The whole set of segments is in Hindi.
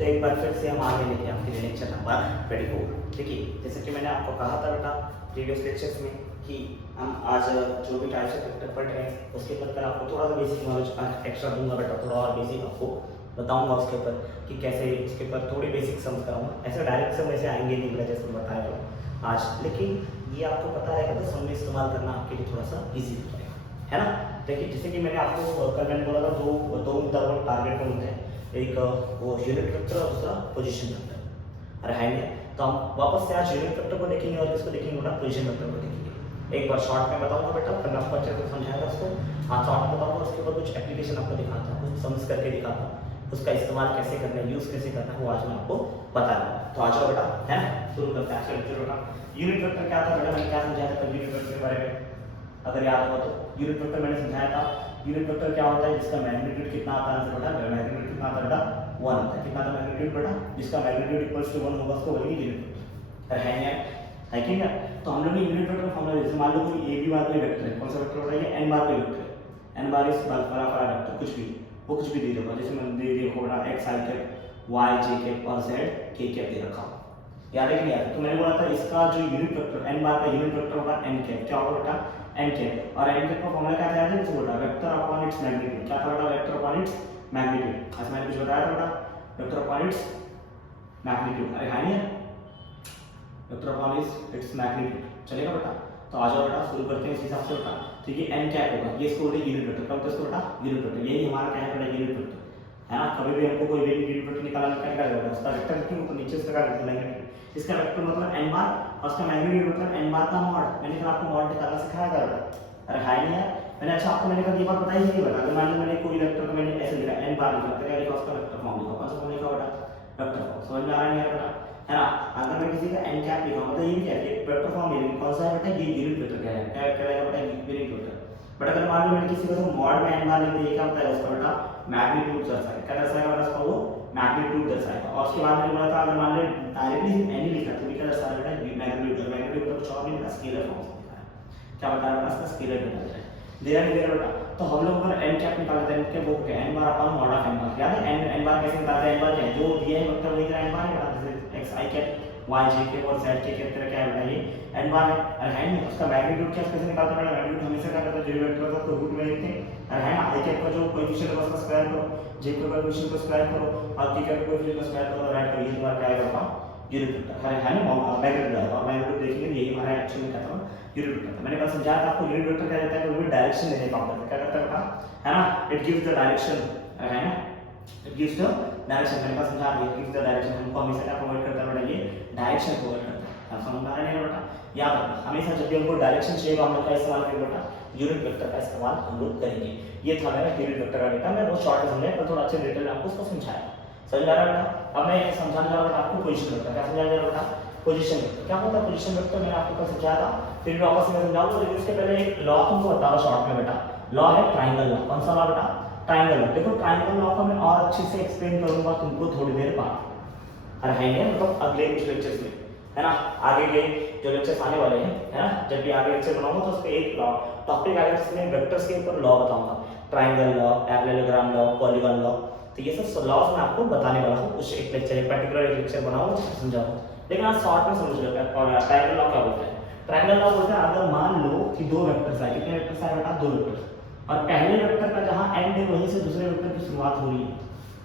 तो एक बार फिर से हम आगे लेके आपके लिए लेक्चर नंबर 24। देखिए जैसे कि मैंने आपको कहा था बेटा प्रीवियस लेक्चर्स में कि हम आज जो भी टाइप्स ऑफ वेक्टर पढ़ रहे हैं उसके ऊपर कल आपको थोड़ा सा बेसिक नॉलेज एक्स्ट्रा दूंगा बेटा, थोड़ा और बेसिक आपको बताऊंगा उसके ऊपर कि कैसे इसके ऊपर थोड़ी बेसिक समझ कराऊंगा। ऐसे डायरेक्ट सम ऐसे आएंगे नहीं बेटा जैसे बताया आज, लेकिन ये आपको पता रहेगा तो सम में इस्तेमाल करना आपके लिए थोड़ा सा ईजी हो जाएगा, है ना। देखिए जैसे कि मैंने आपको कल मैंने बोला था दो मुद्दा वो टारगेट में होते हैं, एक वो यूनिट वेक्टर और दूसरा पोजीशन वेक्टर। अरे है नहीं, तो हम वापस से आज यूनिट वेक्टर को देखेंगे और इसको देखेंगे बेटा पोजीशन वेक्टर को देखेंगे। एक बार शॉर्ट में बताऊंगा बेटा, फिर आपको अच्छे से समझाएगा उसको। हाँ शॉर्ट में बताऊंगा, उसके ऊपर कुछ एप्लीकेशन आपको दिखाता हूँ, कुछ समझ करके दिखाता हूँ, उसका इस्तेमाल कैसे करना है, यूज कैसे करना है वो आज मैं आपको बता रहा हूँ। तो आ जाओ बेटा, है शुरू करते हैं आज का लेक्चर बेटा। यूनिट वेक्टर क्या था बेटा, मैंने क्या समझाया था यूनिट वेक्टर के बारे में, अगर याद हो तो यूनिट वेक्टर मैंने समझाया था। यूनिट वेक्टर क्या होता है, जिसका मैग्नीट्यूड कितना आता है बेटा, मैग्नीट्यूड कितना आता है बेटा 1 आता है। कितना था मैग्नीट्यूड बेटा, जिसका मैग्नीट्यूड इक्वल्स टू 1 होगा उसको बोलेंगे यूनिट वेक्टर। है है कि नहीं। तो हम लोग ने यूनिट वेक्टर फॉर्मूला जैसे मान लो कोई ए बी बार कोई वेक्टर है, कौन सा वेक्टर होता है, एन बार कोई वेक्टर है, एन बार इस बड़ा वेक्टर कुछ भी वो कुछ भी दे देगा, जैसे मैंने दे दिया होगा एक्स आई कैप वाई जे कैप और जेड के कैप दे रखा, याद है कि नहीं याद। तो मैंने बोला था इसका जो यूनिट वेक्टर एन बार का यूनिट वेक्टर होगा एन कैप, क्या होगा बेटा एन कैप। और एन कैप का फॉर्मूला क्या था याद है, बोला वेक्टर अपॉन इट्स मैग्नीट्यूड, क्या था बेटा वेक्टर अपॉन इट्स मैग्नीट्यूड। आज मैंने कुछ बताया था बेटा वेक्टर अपॉन इट्स मैग्नीट्यूड, अरे हां यार वेक्टर अपॉन इट्स मैग्नीट्यूड चलेगा बेटा। तो आ जाओ बेटा शुरू करते हैं इस हिसाब से बेटा। तो ये एन कैप होगा, ये इसको बोलते हैं यूनिट वेक्टर, कब इसको बेटा यूनिट वेक्टर, यही हमारा क्या है बेटा यूनिट वेक्टर, है ना। कभी भी हमको कोई भी यूनिट वेक्टर निकालना क्या करेगा, उसका वेक्टर क्यों तो नीचे उसका क्या लिखेंगे, इसका वेक्टर मतलब n बार और उसका मैग्नीट्यूड मतलब n बार का मॉड। मैंने कहा आपको मॉड निकालना सिखाया था बेटा, अरे हाय नहीं यार मैंने, अच्छा आपको मैंने कहा ये बात बताई नहीं बता। अगर मान लो मैंने कोई वेक्टर को मैंने ऐसे लिखा n बार लिखा, तो क्या लिखा उसका वेक्टर फॉर्म लिखा, कौन सा फॉर्म लिखा बेटा वेक्टर फॉर्म, समझ में आ रहा है बेटा, है ना। अगर मैं किसी का n कैप लिखा मतलब ये क्या है वेक्टर फॉर्म, ये कौन सा है बेटा ये यूनिट वेक्टर क्या है, क्या करेगा बेटा यूनिट वेक्टर। बट अगर मान लो मैंने किसी को मॉड में n बार लिख दिया, क्या होता है उसका बेटा मैग्नीट्यूड दर्शाएगा, क्या दर्शाएगा बेटा उसका वो मैग्नीट्यूड दर्शाएगा। और उसके बाद मैंने बोला था अगर मान लो डायरेक्टली सिर्फ n ही लिखा तो क्या दर्शाएगा बेटा मैग्नीट्यूड, मैग्नीट्यूड का कुछ और नहीं बेटा स्केलर फॉर्म से लिखा है, क्या बताया बेटा इसका स्केलर डेटा है देना नहीं देना बेटा। तो हम लोग अगर n कैप निकालते हैं क्या वो n bar upon mod of n बार, याद है n बार कैसे निकालते हैं, n बार क्या है जो दिया है वेक्टर वही n बार है बेटा, जैसे x i cap y j cap और z k कैप तेरा क्या है बेटा ये n बार है, अरे है नहीं। उसका मैग्नीट्यूड क्या कैसे निकालते हैं बेटा, मैग्नीट्यूड हमेशा क्या करते हैं जो वेक्टर होता है तो रूट में लिखते हैं, अरे है ना। i कैप का जो कोएफिशिएंट है उसका स्क्वायर करो, j के कोएफिशिएंट को स्क्वायर करो और k कैप कोएफिशिएंट को स्क्वायर करो, राइट करो, ये तुम्हारा क्या आएगा यूनिट वेक्टर, है ना मैग्नीट्यूड आएगा। और मैग्नीट्यूड देखेंगे यही हमारा एक्चुअली में क्या था यूनिट वेक्टर। मैंने कल समझाया था आपको यूनिट वेक्टर क्या रहता है, वो डायरेक्शन देने का काम करता है, क्या करता है बेटा, है ना, इट गिव्स द डायरेक्शन, है ना, इट गिव्स द डायरेक्शन। मैंने कल समझा दिया गिव्स द डायरेक्शन, हमको हमेशा क्या प्रोवाइड करता है बेटा ये डायरेक्शन प्रोवाइड करता है, आप समझ में आ रहा है बेटा। याद रखना हमेशा जब भी हमको डायरेक्शन चाहिए हम लोग का इस्तेमाल करेंगे बेटा यूनिट वेक्टर का इस्तेमाल हम लोग करेंगे। ये था मेरा यूनिट वेक्टर का डेटा, मैं बहुत शॉर्ट में समझाया पर थोड़ा अच्छे डिटेल में आपको उसको समझाया, समझ आ रहा है बेटा। अब मैं ये समझाने जा रहा हूं आपको पोजीशन वेक्टर, क्या समझाने जा रहा हूं बेटा पोजीशन वेक्टर क्या होता है। पोजीशन वेक्टर मैंने आपको कल समझाया था, फिर भी वापस मैं समझाऊंगा, लेकिन उसके पहले एक लॉ तुमको बता रहा हूं शॉर्ट में बेटा। लॉ है ट्रायंगल लॉ, कौन सा लॉ बेटा ट्रायंगल लॉ। देखो ट्रायंगल लॉ को मैं और अच्छे से एक्सप्लेन करूंगा तुमको थोड़ी देर बाद, अरे है मतलब अगले कुछ लेक्चर्स में, है ना। आगे के जो लेक्चर्स आने वाले हैं, है ना, जब भी आगे लेक्चर बनाऊंगा तो उस पे एक लॉ टॉपिक आएगा जिसमें वेक्टर्स के ऊपर लॉ बताऊंगा, triangle law, parallelogram law, polygon law. तो ये सब लॉज मैं आपको बताने वाला हूं, कुछ एक लेक्चर एक पर्टिकुलर एक लेक्चर बनाऊंगा उसको समझाऊंगा, लेकिन आज शॉर्ट में समझ लो ट्रायंगल लॉ क्या बोलता है। ट्रायंगल लॉ बोलता है अगर मान लो कि दो वेक्टर्स आए, कितने वेक्टर्स आए बेटा दो वेक्टर्स, और पहले वेक्टर का जहां एंड है वहीं से दूसरे वेक्टर की शुरुआत हो रही है,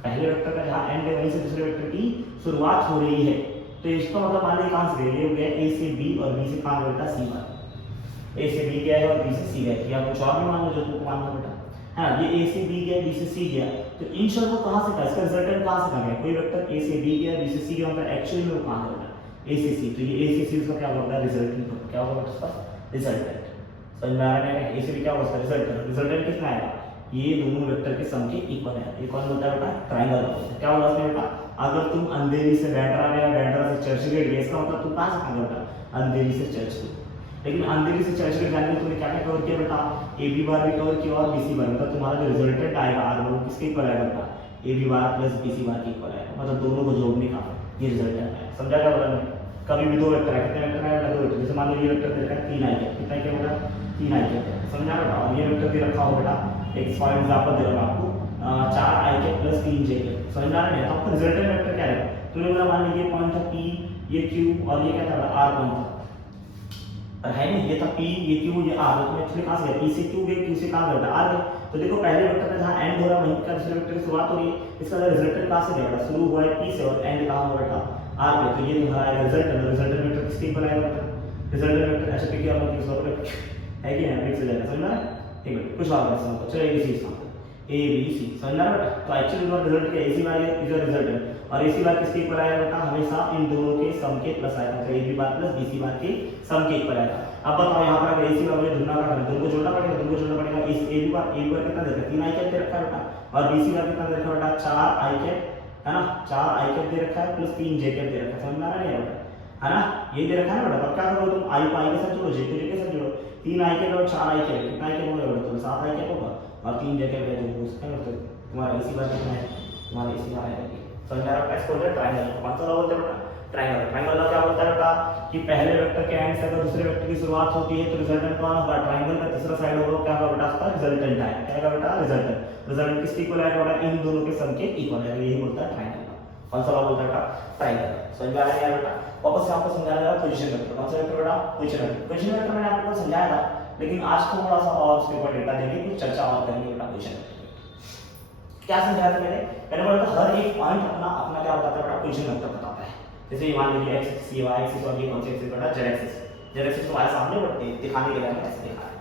पहले वेक्टर का जहां एंड है वहीं से दूसरे वेक्टर की शुरुआत हो रही है, तो इसका मतलब मान लीजिए कहां से गए हो गया a से b और b से कहां बेटा c बार, a से b गया है और b से c गया, या कुछ और भी मान लो जो तुमको मानना बेटा, हां ये a से b गया b से c गया, तो इन सब को कहां से, इसका रिजल्टेंट कहां से गया, कोई वेक्टर a से b गया b से c गया मतलब एक्चुअली में वो कहां है बेटा a से c, तो ये a से c उसका क्या होगा रिजल्टेंट, क्या होगा उसका रिजल्टेंट, समझ में आ रहा है। a से b क्या होगा उसका रिजल्टेंट, रिजल्टेंट कितना आएगा ये दोनों वेक्टर के सम के इक्वल है, ये कौन होता है बेटा ट्रायंगल होता है। क्या होगा इसमें बेटा अगर तुम अंधेरी से बैंड्रा गया, बैंड्रा से चर्चगेट गया, इसका मतलब तुम कहां से कहां बेटा अंधेरी से चर्चगेट, लेकिन अंधेरी से चर्चगेट जाने में तुमने क्या क्या कवर किया बेटा ए बी बार भी कवर किया और बी सी बार, मतलब तुम्हारा जो रिजल्टेंट आएगा आर वो किसके इक्वल आएगा बेटा A B bar plus B C bar के इक्वल आएगा, मतलब दोनों को जोड़ने का ये रिजल्टेंट आएगा। समझा क्या बोला मैंने, कभी भी दो वेक्टर है, कितने वेक्टर है बेटा दो वेक्टर, जैसे मान लो ये वेक्टर दे रखा है 3 आई है, कितना क्या बेटा 3 आई है, समझा बेटा। और ये वेक्टर दे रखा हो बेटा एक फॉर एग्जांपल दे रहा हूं आपको 4 आई के प्लस 3 जे के, समझ में आ रहा है? तो आपका रिजल्टेंट वेक्टर क्या रहेगा? तूने बोला मान लीजिए पॉइंट था P, ये Q और ये क्या था R पॉइंट था, और है नहीं, ये था P, ये Q, ये R, तो एक्चुअली कहां से गया? P से Q गए, Q से कहां गया? R गए। तो देखो पहले वेक्टर का जहां एंड हो रहा है वहीं का दूसरे वेक्टर की शुरुआत हो रही है, इसका रिजल्टेंट कहां से गया? शुरू हुआ है P से और एंड कहां हुआ बेटा? R पे। तो ये तुम्हारा रिजल्टेंट वेक्टर किसके इक्वल आएगा बेटा? रिजल्टेंट वेक्टर ऐसे पे क्या मतलब किस वेक्टर है कि नहीं, फिक्स हो जाएगा, समझ में आ रहा है? ठीक है, कुछ और समझो, चलो ABC इसका A B C, समझ में आ रहा है बेटा? तो एक्चुअली जो रिजल्ट है AC bar is your resultant, और AC बार किसके इक्वल आएगा बेटा? हमेशा इन दोनों के सम के प्लस आएगा, तो AB बार प्लस BC बार के सम के इक्वल आएगा। अब बताओ यहाँ पर अगर AC बार मुझे ढूंढना है, दोनों को जोड़ना पड़ेगा, दोनों को जोड़ना पड़ेगा। इस AB बार कितना दे रखा है? 3 आई कैप दे रखा है बेटा, और BC बार कितना दे रखा है बेटा? 4 आई कैप, है ना? 4 आई कैप दे रखा है प्लस 3 जे कैप दे रखा है, समझ में आ रहा है बेटा? है ना? ये दे रखा है ना बेटा। अब क्या करो तुम, आई को आई के साथ जोड़ो, जे को जे के साथ जोड़ो। 3 आई कैप और 4 आई कैप, कितना आई कैप होगा बेटा? तो 7 आई कैप होगा, और 3 जे कैप है जो उसका मतलब तुम्हारा AC बार कितना है? तुम्हारा AC बार आएगा, समझ में आ रहा है? इसको बोलते हैं ट्रायंगल। कौन सा बोलते हैं बेटा? ट्रायंगल। ट्रायंगल का क्या बोलता है बेटा? कि पहले वेक्टर के एंड से अगर दूसरे वेक्टर की शुरुआत होती है तो रिजल्टेंट कौन होगा? ट्रायंगल का तीसरा साइड होगा, क्या होगा बेटा? उसका रिजल्टेंट है, क्या होगा बेटा? रिजल्टेंट। रिजल्टेंट किसके इक्वल आएगा बेटा? इन दोनों के सम के इक्वल आएगा, यही बोलता है ट्रायंगल। कौन सा बोलता है बेटा? ट्रायंगल। समझ में आ रहा है बेटा? वापस से आपको समझाया जाएगा पोजीशन वेक्टर। कौन सा वेक्टर बेटा? Position vector. पोजीशन वेक्टर मैंने आपको समझाया था, लेकिन आज थोड़ा सा और उसके ऊपर डेटा देंगे, कुछ चर्चा और करेंगे बेटा पोजीशन वेक्टर। क्या समझाया था मैंने बोला था हर एक पॉइंट अपना अपना क्या बताता है बेटा? पोजीशन वेक्टर बताता है। जैसे मान लीजिए x एक्सिस, y एक्सिस, और ये कौन सी एक्सिस बेटा? z axis. z एक्सिस तुम्हारे सामने बढ़ते दिखाने के लिए मैंने ऐसे दिखा है।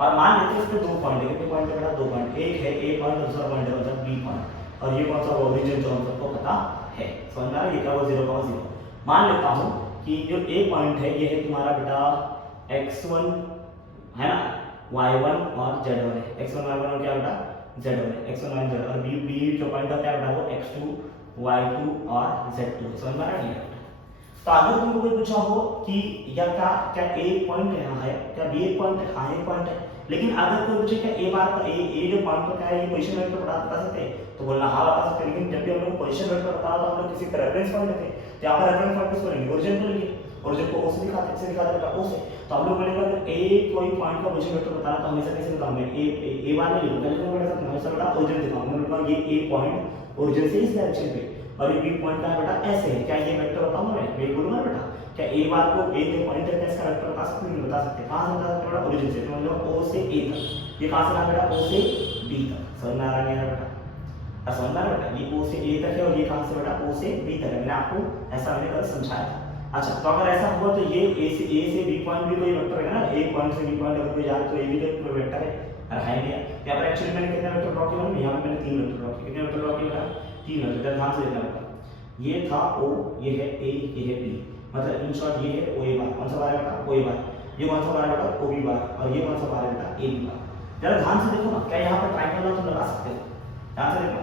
और मान लेते हैं इसमें दो पॉइंट है, कितने पॉइंट है बेटा? दो पॉइंट, एक है A पॉइंट, दूसरा पॉइंट है मतलब B पॉइंट, और ये कौन सा ओरिजिन जो हम सबको पता है, समझ में आ रहा है? ये क्या वो 0,0। मान लेता हूं कि जो A पॉइंट है ये है तुम्हारा बेटा x1, है ना? y1 और z1 है। x1 y1 और क्या बेटा? z1 है। x1 y1 z1, और B जो पॉइंट है क्या बेटा? वो x2 y2 और z2 है, समझ में आ रहा है? तो अगर तुमको कोई पूछा हो कि या क्या A पॉइंट यहाँ है, क्या B एक पॉइंट है? हाँ एक पॉइंट है। लेकिन अगर कोई पूछे क्या A बार का A जो पॉइंट का क्या है, ये पोजीशन वेक्टर बता सकते हैं? तो बोलना हाँ बता सकते हैं, लेकिन जब भी हम लोग पोजीशन वेक्टर बताना तो हम लोग किसी का रेफरेंस पॉइंट लेते हैं। तो यहाँ पर रेफरेंस पॉइंट किसको लेंगे? ओरिजिन को लेंगे। ओरिजिन को O से दिखाते हैं, दिखाते बेटा O से। तो हम लोग बोलेंगे अगर A कोई पॉइंट का पोजीशन वेक्टर बताना तो हमेशा कैसे दिखाऊंगे? A बार नहीं लिखूंगा, लेकिन मैं हमेशा बेटा ओरिजिन दिखाऊंगा। मतलब ये A पॉइंट ओरिजिन से इस डायरेक्शन पे, और ये B पॉइंट का है बेटा ऐसे है। क्या ये वेक्टर बताऊंगा मैं बोलूंगा बेटा? क्या A बार को A जो पॉइंट है इसका वेक्टर बता सकते हैं? बता सकते हैं। कहां से बता सकते हैं बेटा? ओरिजिन से। तो मतलब O से A तक, ये कहां से रहा बेटा? O से B तक, समझ में आ रहा है बेटा? समझ में आ रहा है बेटा? ये O से A तक है, और ये कहां से बेटा? O से B तक है। मैंने आपको ऐसा मैंने कल समझाया था। अच्छा, तो अगर ऐसा हुआ तो ये A से B पॉइंट भी कोई वेक्टर है ना? A पॉइंट से B पॉइंट अगर कोई जाए तो A भी तो कोई वेक्टर है, है नहीं? यहाँ पर एक्चुअली मैंने कितने वेक्टर ड्रॉ किए? यहाँ पे मैंने 3 वेक्टर ड्रॉ किए। कितने वेक्टर ड्रॉ किए? 3 वेक्टर। ध्यान से देखना बेटा, ये था O, ये है A, ये है B, मतलब इन शॉर्ट ये है OA बार। कौन सा बार है बेटा? OA बार। ये कौन सा बार है बेटा? OB बार। और ये कौन सा बार है बेटा? AB बार। जरा ध्यान से देखो ना, क्या यहाँ पर ट्रायंगल लॉ तुम लगा सकते हो? ध्यान से देखो,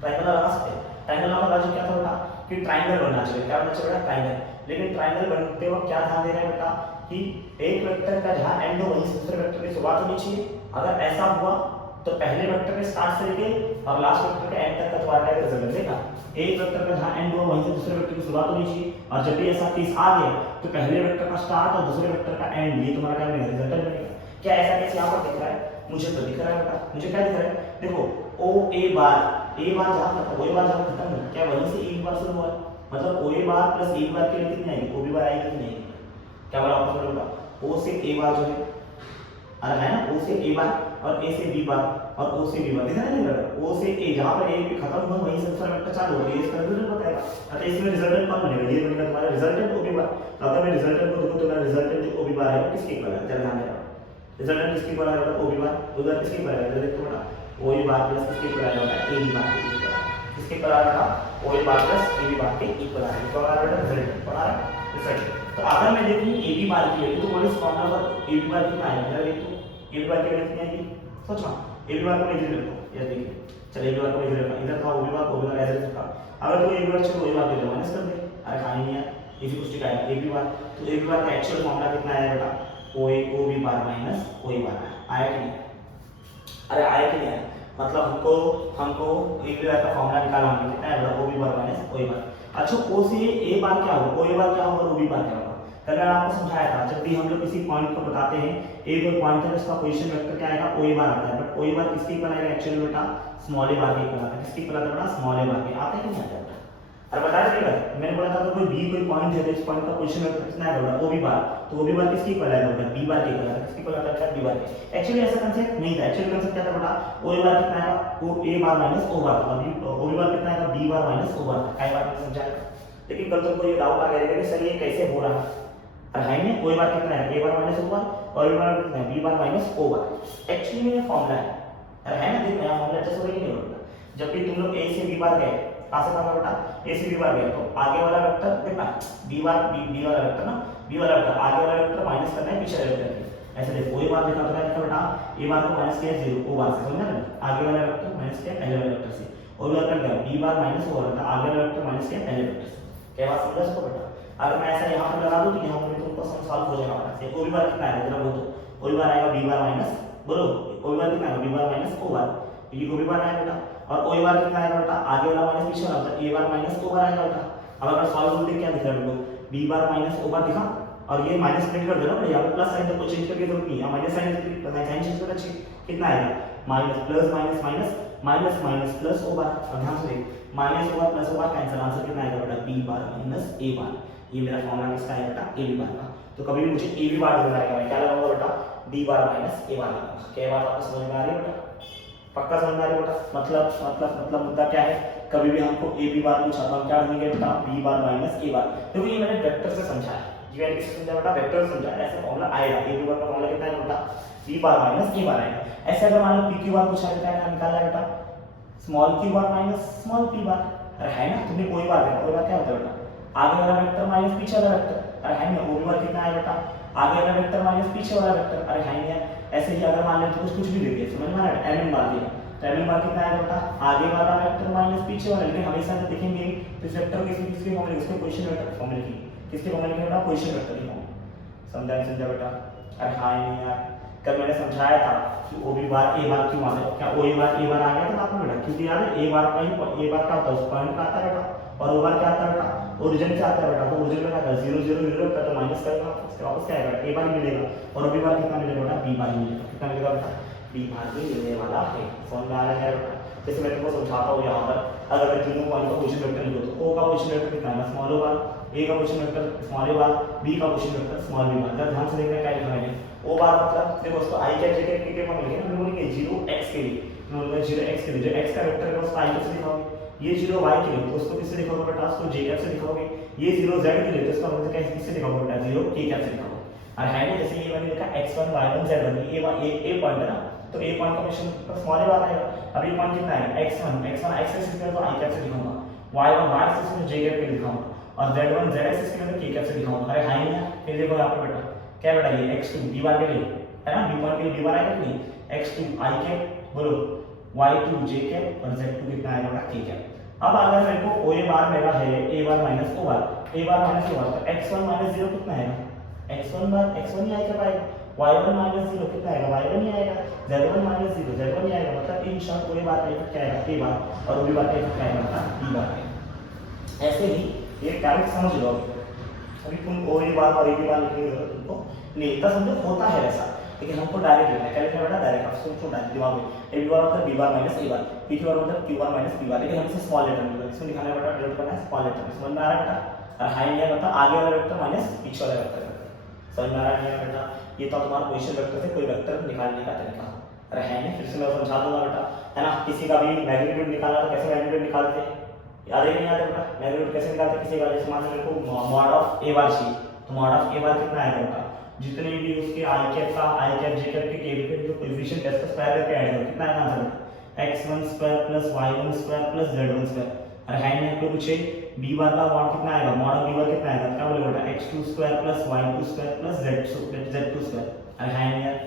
ट्रायंगल लॉ लगा सकते हैं। ट्रायंगल लॉ का लॉजिक क्या था बेटा? कि ट्रायंगल बनना चाहिए। क्या बनना चाहिए बेटा? ट्रायंगल। लेकिन ट्रायंगल बनते वक्त क्या ध्यान देना है बेटा? कि एक वेक्टर का जहां एंड हो वहीं से दूसरे वेक्टर की शुरुआत होनी चाहिए। अगर ऐसा हुआ तो पहले वेक्टर के स्टार्ट से लेके और लास्ट वेक्टर के एंड तक का तुम्हारा रिजल्ट देगा। एक वेक्टर का जहां एंड हुआ वहीं से दूसरे वेक्टर की शुरुआत होनी चाहिए, और जब भी ऐसा केस आ गया तो पहले वेक्टर का स्टार्ट और दूसरे वेक्टर का एंड, ये तुम्हारा क्या बनेगा? रिजल्ट बनेगा। क्या ऐसा केस यहाँ पर दिख रहा है? मुझे तो दिख रहा है बेटा। मुझे क्या दिख रहा है? देखो OA बार, A बार जहां खत्म, OA बार जहां खत्म है, क्या वहीं से AB बार शुरू हुआ है? मतलब OA बार प्लस AB बार के लिए कितनी आएगी? OB बार आएगी कि नहीं? क्या बोला आपको बोलूंगा? O से A बार जो है, अरे है ना? O से A बार और A से B बार और O से B बार, दिख रहा है नहीं? O से A, जहां पर A खत्म हुआ वहीं से दूसरा वेक्टर चालू होगा, ये इसका रिजल्ट बताएगा। अच्छा, इसमें रिजल्टेंट कौन बनेगा? ये बनेगा तुम्हारा रिजल्टेंट OB बार। तो अगर मैं रिजल्टेंट को देखूं तो मेरा रिजल्टेंट OB बार है, किसके इक्वल है? जरा ध्यान देना, रिजल्टेंट किसके इक्वल आएगा? OB बार। OB बार किसके इक्वल आएगा? देखो बेटा, OB बार प्लस किसके इक्वल आएगा? AB बार के इक्वल आएगा। किसके इक्वल आएगा? OB बार प्लस AB बार के इक्वल आएगा। तो आ रहा है रिजल्टेंट, कौन आ रहा है? रिजल्टेंट। तो अगर मैं देखूं AB बार की वैल्यू तो बोले इस फॉर्मूला पर AB बार कितना आएगा? जरा देखो AB बार की वैल्यू कितनी आएगी? सोचो, AB बार को इधर रखो, ये देखिए, चलो AB बार को इधर रखा, इधर था OB बार ऐसे रखा। अगर तो AB बार छोड़ो, OB बार को माइनस कर दे, अरे कहां नहीं है, इसी कुछ टिका है AB बार। तो AB बार का एक्चुअल फॉर्मूला कितना आया बेटा? OB बार माइनस OA बार आया कि नहीं? अरे आया कि नहीं आया? मतलब हमको AB बार का फॉर्मूला निकालना है, कितना है बेटा? OB बार माइनस OA बार। अच्छा, O से A बार क्या होगा? OA बार क्या होगा और OB बार क्या होगा? कल मैंने आपको समझाया था, जब भी हम लोग किसी पॉइंट को बताते हैं, A कोई पॉइंट है उसका पोजीशन वेक्टर क्या आएगा? OA बार आता है। बट ओ ए बार किसके इक्वल आएगा एक्चुअली बेटा स्मॉल ए बार के इक्वल आता है। किसके इक्वल आता है बेटा स्मॉल ए बार के। आता है कि नहीं आता बेटा? अरे बता दीजिएगा, मैंने बोला था अगर कोई बी कोई पॉइंट है तो इस पॉइंट का पोजीशन वेक्टर कितना है बेटा ओ बी बार, तो ओ बी बार किसके इक्वल आएगा बेटा बी बार के इक्वल आएगा। किसके इक्वल आता है बी बार के। एक्चुअली ऐसा कांसेप्ट नहीं था, एक्चुअली कांसेप्ट क्या था बेटा ओ ए बार कितना आएगा ओ ए बार माइनस ओ बार, और ओ बी बार कितना आएगा बी बार माइनस ओ बार। काय बात में समझाया, लेकिन कल तुमको ये डाउट आ गया कि सर ये कैसे हो रहा है। है ना ओ बार कितना है ए बार माइनस ओ बार, और बी बार कितना है बी बार माइनस ओ बार। एक्चुअली में फॉर्मूला है ना, देखो यहां फॉर्मूला अच्छे से नहीं होगा। जब भी तुम लोग ए से बी बार गए कहां से कहां बेटा ए से बी बार गए, तो आगे वाला वेक्टर कितना बी बार बी वाला वेक्टर ना, बी वाला वेक्टर आगे वाला वेक्टर माइनस करना है पीछे वाले वेक्टर के। ऐसे देखो ए बार लिखा तो क्या लिखा बेटा ए बार को माइनस किया 0 ओ बार से, समझा ना, आगे वाला वेक्टर माइनस किया पहले वाले वेक्टर से, और वेक्टर क्या बी बार माइनस ओ बार, आगे वाला वेक्टर माइनस किया पहले वेक्टर से। क्या बात समझा इसको बेटा? अगर मैं ऐसा यहां पे लगा दूं तो यहां पे तुमको सम सॉल्व हो जाएगा बेटा। देखो ओ बी बार कितना है जरा बोलो, ओ बी बार आएगा बी बार माइनस, बोलो ओ बी बार कितना है बी बार माइनस ओ बार, ये ओ बी बार आएगा बेटा, और ओ बार कितना आएगा बेटा आगे वाला माइनस पीछे वाला, तो ए बार माइनस ओ बार आएगा बेटा। अब अगर सॉल्व करते क्या दिख रहा है मेरे को बी बार माइनस ओ बार दिखा, और ये माइनस प्रिंट कर देना ना, यहां पे प्लस साइन तो चेंज करके जरूरत नहीं है, माइनस साइन साइन चेंज करना चाहिए। कितना आएगा minus plus minus minus minus minus plus O bar, और ध्यान से देख minus O bar plus O bar cancel, answer कितना आएगा बेटा बी बार माइनस ए बार। ये मेरा फॉर्मूला किसका है बेटा ए बी बार का। तो कभी भी मुझे ए बी बार ढूंढना है, मैं क्या लगाऊंगा बेटा बी बार माइनस ए बार लगाऊंगा। क्या बात आपको समझ में आ रही है बेटा? पक्का समझ में आ रही है बेटा? मतलब मुद्दा क्या है, कभी भी हमको ए बी बार पूछा तो हम क्या ढूंढेंगे बेटा बी बार माइनस ए बार, क्योंकि ये मैंने वेक्टर से समझा है, ये मैंने किससे समझा बेटा वेक्टर से समझा है। ऐसे फॉर्मूला आएगा ए बी बार का फॉर्मूला कितना है बेटा बी बार माइनस ए बार आएगा। ऐसे अगर मान लो पी क्यू बार पूछा जाता है निकालना है बेटा small Q bar minus small P बार। अरे है ना, तुमने कोई बार देखा, कोई बार क्या होता है बेटा आगे वाला वेक्टर माइनस पीछे वाला वेक्टर। अरे है ना, ओ बी बार कितना है बेटा आगे वाला वेक्टर माइनस पीछे वाला वेक्टर। अरे है ना, ऐसे ही अगर मान ले तो कुछ भी दे दिया, समझ में आ रहा है, एम एन बार दिया तो एम एन बार कितना है बेटा आगे वाला वेक्टर माइनस पीछे वाला। लेकिन हमेशा जब देखेंगे तो इस वेक्टर के किसके फॉर्म में इसके पोजीशन वेक्टर फॉर्म में लिखेंगे, किसके फॉर्म में लिखेंगे बेटा पोजीशन वेक्टर के फॉर्म में। समझा बेटा? अरे हाँ यार, कल मैंने समझाया था कि ओ बी बार ए बार क्यों आता है, क्या ओ ए बार आ गया था आपको बेटा? क्योंकि यार ए बार का ही ए बार क्या होता है उस पॉइंट का आता है बेटा, और ओ बार क्या आता है बेटा ओरिजिन से आता है बेटा। तो ओरिजिन में क्या होता है 0 0 0 का, तो माइनस करेगा उसके वापस क्या आएगा ए बार मिलेगा, और ओ बी बार कितना मिलेगा बेटा बी बार मिलेगा। कितना मिलेगा बेटा बी बार भी मिलने वाला है। समझ में आ रहा है बेटा? जैसे मैं तुमको समझाता हूँ यहाँ पर, अगर मैं तीनों पॉइंट का पोजीशन वेक्टर लिखूँ तो ओ का पोजीशन वेक्टर कितना है स्मॉल ओ बार, ए का position vector small a bar, b का position vector small b bar. ध्यान से देखना क्या लिखा है ओ बार मतलब देखो उसको आई कैप जे के फॉर्म में लिखेंगे, हम बोलेंगे 0x के लिए, हम बोलेंगे 0x के लिए, जो x का वेक्टर है उसको आई कैप से लिखोगे, ये 0y के लिए तो उसको किससे लिखोगे बेटा उसको j कैप से लिखोगे, ये 0z के लिए तो इसका मतलब क्या किससे लिखोगे बेटा 0 k कैप से लिखोगे। और है ना, जैसे ये मैंने लिखा x1 y1 z1, ये पॉइंट है ना, तो ए पॉइंट का पोजीशन स्मॉल ए बार आएगा। अब ये पॉइंट कितना है x1 x एक्सिस के लिए तो आई कैप से लिखूंगा, y1 y एक्सिस में j कैप से लिखूंगा, और z1 z एक्सिस के लिए तो k कैप से लिखूंगा। अरे हां ना, फिर देखो यहां पे बेटा क्या बेटा ये x2 b बार के लिए है ना, b पॉइंट के लिए b बार आएगा कि नहीं, x2 i कैप बोलो y2 j कैप और z2 कितना आएगा बेटा k कैप। अब अगर मेरे को o a बार मेरा है a bar minus o bar, a bar minus o बार, तो x1 माइनस 0 कितना आएगा x1 बार x1 ही आई कैप आएगा, y1 माइनस 0 कितना आएगा y1 ही आएगा, z1 माइनस 0 z1 ही आएगा। मतलब इन शॉर्ट o a बार का इफेक्ट क्या आएगा a बार, और o b बार का इफेक्ट क्या आएगा b बार। ऐसे ही ये डायरेक्ट समझ लो, अभी तुम ओ ए बार और ए बी बार लिखने की जरूरत तुमको नहीं, इतना समझो होता है ऐसा, लेकिन हमको डायरेक्ट लिखना है। क्या लिखना है बेटा डायरेक्ट, आप सोचो डायरेक्ट दिमाग में ए बी बार मतलब बी बार माइनस ए बार, पी क्यू बार मतलब क्यू बार माइनस पी बार, लेकिन हमसे स्मॉल लेटर मिलेगा, इसमें लिखना है बेटा डिनोट करना है स्मॉल लेटर में। समझ में आ रहा है बेटा? और हाई लिया मतलब आगे वाला वेक्टर माइनस पीछे वाला वेक्टर। समझ में आ रहा है बेटा? ये तो तुम्हारा पोजीशन वेक्टर से कोई वेक्टर निकालने का तरीका। अरे है नहीं, फिर से मैं समझा दूंगा बेटा, है ना। किसी का भी मैग्नीट्यूड निकालना तो कैसे मैग्नीट्यूड निकालते हैं, याद है कि नहीं याद है बेटा? मैग्नीट्यूड कैसे निकालते हैं किसी का, जैसे मान लो मेरे को मॉड ऑफ ए बार चाहिए, तो मॉड ऑफ ए बार कितना आएगा बेटा जितने भी उसके आई कैप का आई कैप जे कैप के के जो कोएफिशिएंट है उसका स्क्वायर करके ऐड करो, कितना आएगा answer x1 square plus y1 square plus z1 square. अरे है नहीं, आपको पूछे b बार का मॉड कितना आएगा, मॉड ऑफ b बार कितना आएगा, क्या बोले बेटा x2 square plus y2 square plus z2 square. अरे है नहीं यार,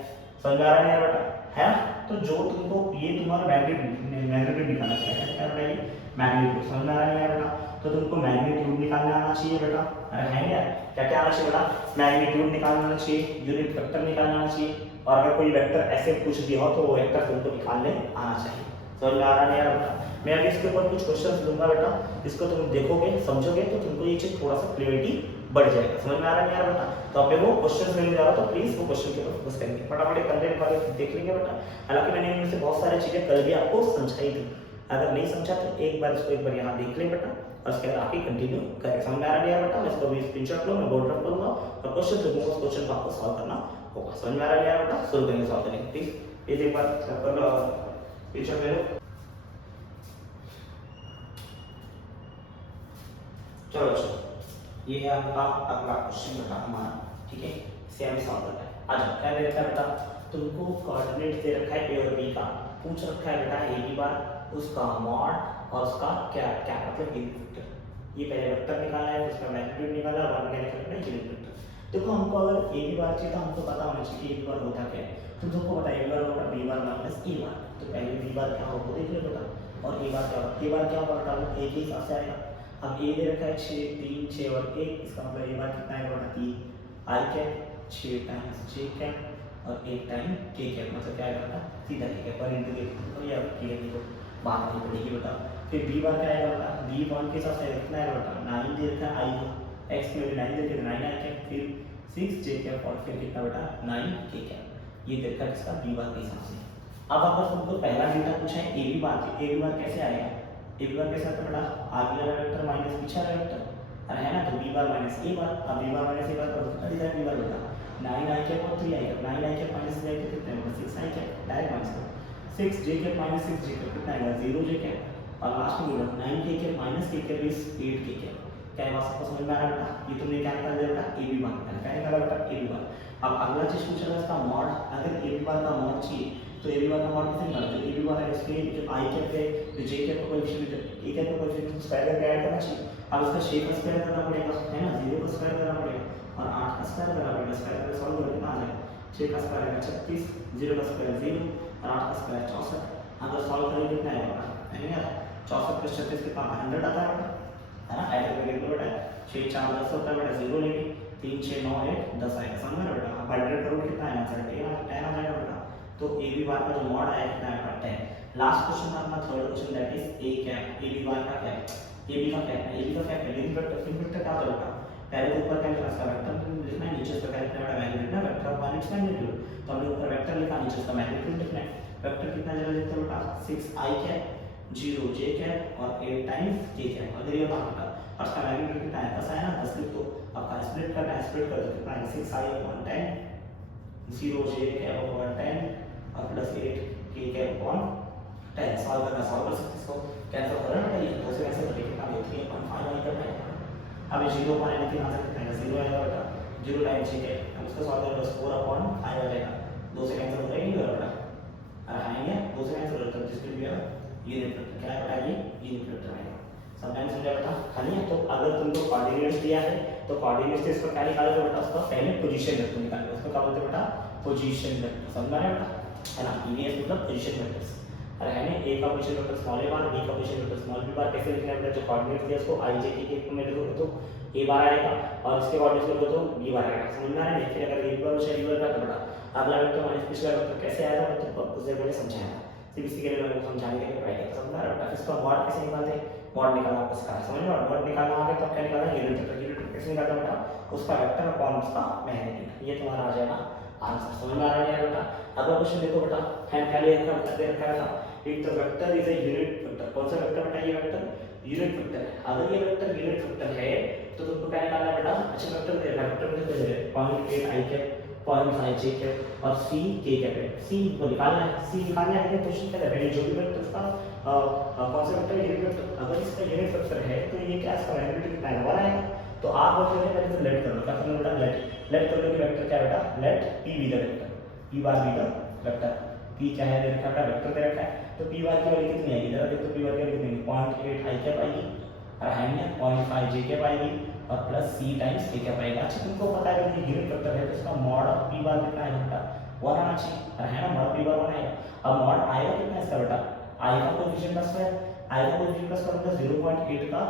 समझ आ रहा है बेटा? है ना। तो जो तुमको ये तुम्हारा मैग्नीट्यूड निकालना चाहिए, क्या बेटा ये मैग्नीट्यूड। समझ में आ रहा है बेटा? तो तुमको मैग्नीट्यूड निकालना आना चाहिए बेटा। अरे है यार, क्या क्या आना चाहिए बेटा? मैग्नीट्यूड निकालना आना चाहिए, यूनिट वेक्टर निकालना आना चाहिए, और अगर कोई वेक्टर ऐसे पूछ दिया हो तो वो वेक्टर तुमको निकालने आना चाहिए। समझ में आ रहा नहीं आ रहा बेटा? मैं अभी इसके ऊपर कुछ क्वेश्चंस दूंगा बेटा, इसको तुम देखोगे समझोगे तो तुमको ये चीज थोड़ा सा क्लियरिटी बढ़ जाएगा। समझ में आ रहा नहीं आ रहा बेटा? तो अब मैं वो क्वेश्चन मिलने जा रहा तो प्लीज वो क्वेश्चन के ऊपर फोकस करेंगे, फटाफट कंटेंट वाले देख लेंगे बेटा। हालांकि मैंने इनमें से बहुत सारी चीजें कल भी आपको समझाई थी, अगर नहीं समझा तो एक बार इसको एक बार यहाँ देख ले बेटा और उसके बाद आगे कंटिन्यू करें। समझ में आ रहा नहीं आ रहा बेटा? मैं इसको भी स्क्रीनशॉट लो, मैं बोर्ड रख करूंगा और क्वेश्चन लिखूंगा, उस क्वेश्चन को आपको सॉल्व करना होगा। समझ में आ रहा नहीं आ रहा बेटा? शुरू करेंगे सॉल्व करेंगे, प्लीज ये एक बार पिक्चर ले लो। चलो ये है आपका अगला क्वेश्चन बेटा हमारा, ठीक है? इसे हमें सॉल्व करना है। आ जाओ, क्या दे रखा है बेटा? तुमको कोऑर्डिनेट दे रखा है ए और बी का, पूछ रखा है बेटा ए बी बार, उसका मॉड और उसका क्या क्या मतलब यूनिट वेक्टर। ये पहले वेक्टर निकालना है, उसका मैग्नीट्यूड निकालना है और बाद में निकालना है यूनिट वेक्टर। देखो हमको अगर ए बी बार चाहिए तो हमको पता होना चाहिए ए बी बार होता क्या है। तो तुमको पता है ए बार होगा बी बार माइनस ए बार, तो पहले बी बार क्या होगा देख लो बेटा, और ए बार क्या होगा। ए बार क्या होगा बेटा? वो एक ही हिसाब से आएगा। अब ए दे रखा है 6 3 6 और 1, इसका मतलब ए बार कितना आएगा बेटा? 3 आई कैप 6 टाइम्स जे कैप और 1 टाइम के कैप, मतलब क्या आएगा बेटा? सीधा के कैप पर इनटू के, तो ये अब के की तो बात नहीं पड़ेगी बेटा। फिर बी बार क्या आएगा बेटा? बी वन के हिसाब से कितना आएगा बेटा? 9 दे रखा है आई को, एक्स में 9 दे रखा है 9 आई कैप, फिर 6 जे कैप और फिर कितना बेटा? 9 के कैप। ये दे रखा है किसका? बी बार के हिसाब से। अब अगर तुमको पहला डेटा पूछा है ए बी बार, ए बी बार कैसे आएगा? ए बी बार कैसे आता है बेटा? आगे वाला वेक्टर माइनस पीछे वाला वेक्टर, अरे है ना? तो बी बार माइनस ए बार, अब बी बार माइनस ए बार का कितना डिजाइन बी बार बेटा? 9 आई कैप और 3 आई कैप, 9 आई कैप माइनस 3 आई कैप कितना होगा? 6 आई कैप, डायरेक्ट माइनस करो। 6 जे कैप माइनस 6 जे कैप कितना आएगा? 0 जे कैप और लास्ट में बोला 9 के कैप माइनस के कैप इज 8 के कैप। क्या है बात सबको समझ में आ रहा है बेटा? ये तुमने क्या निकाल दिया बेटा? ए बी बार निकाला, क्या निकाला बेटा? A B bar. अब अगला चीज पूछा है इसका मॉड, अगर ए बी बार का मॉड चाहिए तो ए बी बार का मॉड कैसे निकालते हैं? ए बी बार है उसके जो आई कैप है, जो जे कैप का कोएफिशिएंट है, ए कैप का कोएफिशिएंट स्क्वायर करके ऐड करना चाहिए। अब इसका 6 का स्क्वायर करना पड़ेगा, है ना? 0 का स्क्वायर करना पड़ेगा और 8 का स्क्वायर करना पड़ेगा। स्क्वायर करके सॉल्व करके कितना आ जाएगा? 6 का स्क्वायर है 36, 0 का स्क्वायर 0 और 8 का स्क्वायर 64। अगर सॉल्व करेंगे कितना आएगा? है नहीं यार? 64 प्लस 36 कितना? 100 आता है बेटा, है ना? ऐड करके देखो बेटा, 6 4 10 होता है बेटा, 0 लेंगे, 3 6 9 8 10 आएगा। समझ में बेटा? अब 100 करोड़ कितना आएगा? 10 आ जाएगा बेटा। तो ए बी बार का जो मॉड आया कितना आएगा? 10। लास्ट क्वेश्चन था अपना third question, that is A cap. A B bar का क्या है? ए बी का क्या है? ए बी का क्या है? यूनिट वेक्टर, यूनिट वेक्टर क्या होता है बेटा? पहले तो ऊपर क्या लिखा इसका वेक्टर लिखना है, नीचे इसका क्या लिखना है बेटा? मैग्नीट्यूड ना, vector of one its magnitude. तो हमने ऊपर वेक्टर लिखा, नीचे इसका मैग्नीट्यूड लिखना है। वेक्टर कितना जगह लिखते हैं बेटा? 6 आई कैप 0 जे कैप और 8 टाइम्स के कैप। अगर ये बात बेटा और इसका मैग्नीट्यूड कितना है? 10 है ना? 10 लिख दो। अब का स्प्लिट करना है, स्प्लिट कर दो, कितना आएगा? 6 आई अपॉन 10 0 जे कैप अपॉन 10 और प्लस 8 के कैप अपॉन 10। सॉल्व करना, सॉल्व कर सकते हैं इसको, कैंसिल करना है ये तो से कैसे करेंगे? कितना है? 3.5 आई करना है। अब 0 अपॉन एनीथिंग आंसर कितना है? 0 आएगा बेटा, 0 टाइम्स जे कैप। अब इसको सॉल्व करें तो 4 अपॉन 5 आ जाएगा, 2 से कैंसिल हो जाएगा बेटा, आएंगे 2 से कैंसिल हो जाएगा, जिसके भी यूनिट वेक्टर क्या है बेटा? ये यूनिट वेक्टर आएगा। समटाइम्स समझा बेटा? खाली है। तो अगर तुमको कोऑर्डिनेट्स दिया है तो कोऑर्डिनेट्स से इसको क्या निकालोगे बेटा? उसका पहले पोजीशन वेक्टर निकालोगे, उसको क्या बोलते हैं बेटा? Position vector. समझ में आया बेटा? है ना? पीवीएस मतलब पोजीशन वेक्टर्स। अरे है ना? ए का position vector small a bar, b का position vector small b bar. कैसे लिखना है बेटा? जो कोऑर्डिनेट्स दिया उसको आई जे के में लिखोगे तो ए बार आएगा और इसके कोऑर्डिनेट्स लिखोगे तो बी बार आएगा। समझ में आ रहा है? फिर अगर ए बार हो बी बार का तो बेटा अगला वेक्टर माइनस पिछला वेक्टर कैसे आएगा मैं तुमको कुछ देर पहले समझाया था, सीबीसी के लिए मैं समझाने के लिए ट्राई किया। समझ में आ रहा है बेटा? इसका मॉड कैसे निकालते हैं? मॉड निकालना आपको सिखाया। समझ में? मॉड निकालना आ गया तो क्या निकालना? Unit vector. यूनिट वेक्टर कैसे निकालना बेटा? उसका वेक्टर अपॉन उसका मैग्नीट्यूड। ये तुम्हारा आ जाएगा आंसर। समझ में आ रहा है बेटा? अगला क्वेश्चन देखो बेटा, है पहले इसका दे रखा था if the vector is a unit vector. कौन सा वेक्टर बेटा? ये वेक्टर यूनिट वेक्टर है। अगर ये वेक्टर यूनिट वेक्टर है तो तुमको क्या निकालना है बेटा? अच्छा वेक्टर दे वेक्टर में दे 0.8 आई कैप 0.5 जे कैप और सी के कैप है। सी को निकालना है, सी निकालना है। क्वेश्चन क्या है? जो भी वेक्टर उसका कौन सा वेक्टर यूनिट वेक्टर, अगर इसका यूनिट वेक्टर है तो ये क्या इसका मैग्नीट्यूड कितना है? 1 आएगा। तो आप बोलते हैं पहले तो लेट कर लो, क्या करना बेटा? लेट कर लो कि वेक्टर क्या बेटा? Let P be the vector, P bar be the vector. P क्या है? दे रखा है वेक्टर दे रखा है, तो पी बार की वैल्यू कितनी आएगी? जरा देखो पी बार की वैल्यू कितनी? 0.8 आई कैप आएगी और है ना 0.5 जे कैप आएगी और प्लस सी टाइम्स के कैप आएगा। अच्छा तुमको पता है कि यूनिट वेक्टर है तो इसका मॉड ऑफ पी बार कितना है बेटा? 1 आना चाहिए, है ना? मॉड पी बार 1 आएगा। अब मॉड आएगा कितना है इसका बेटा? आई का कोएफिशिएंट का स्क्वायर, आई का कोएफिशिएंट का स्क्वायर मतलब 0.8 का